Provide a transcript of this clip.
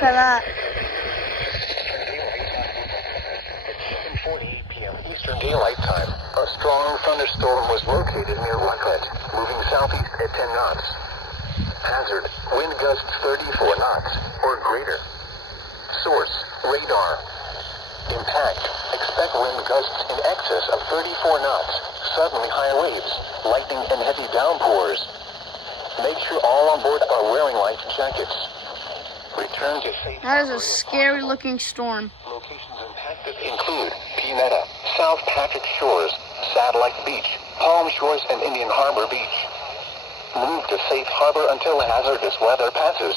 Look at that. 7:40 p.m. Eastern Daylight Time. A strong thunderstorm was located near Wacklet, moving southeast at 10 knots. Hazard, wind gusts 34 knots or greater. Source, radar. Impact, expect wind gusts in excess of 34 knots, suddenly high waves, lightning and heavy downpours. Make sure all on board are wearing life jackets. Return to safe. That is a scary looking storm. Locations impacted include Pianetta, South Patrick Shores, Satellite Beach, Palm Shores, and Indian Harbor Beach. Move to safe harbor until hazardous weather passes.